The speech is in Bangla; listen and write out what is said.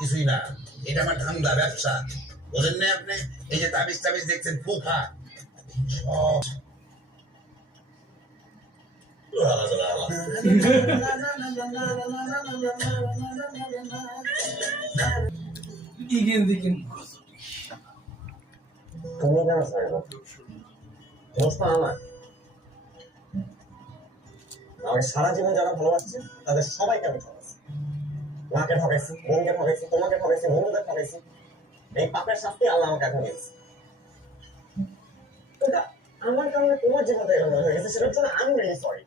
কিছুই না, এটা আমার ধান্দা, ব্যবসা। বোঝেন না আপনি? এই যে তাবিজ টাবিজ দেখছেন, ফুফা সব দিকেন দিকেন তুমি কেন ছাড়বো? দোষ তো আমার। আমাকে সারা জীবন যারা ভালোবাসছে তাদের সবাইকে আমি ঠকাইছি। মাকে ঠকাইছি, বোনকে ঠকাইছি, তোমাকে ঠকাইছি, বন্ধুদের ঠকাইছি। এই পাপের শাস্তি আল্লাহ আমাকে এখন দিয়েছে। এটা আমার কারণে তোমার জীবনটা এরকম হয়ে গেছে, সেটার জন্য আমি রিয়েলি সরি।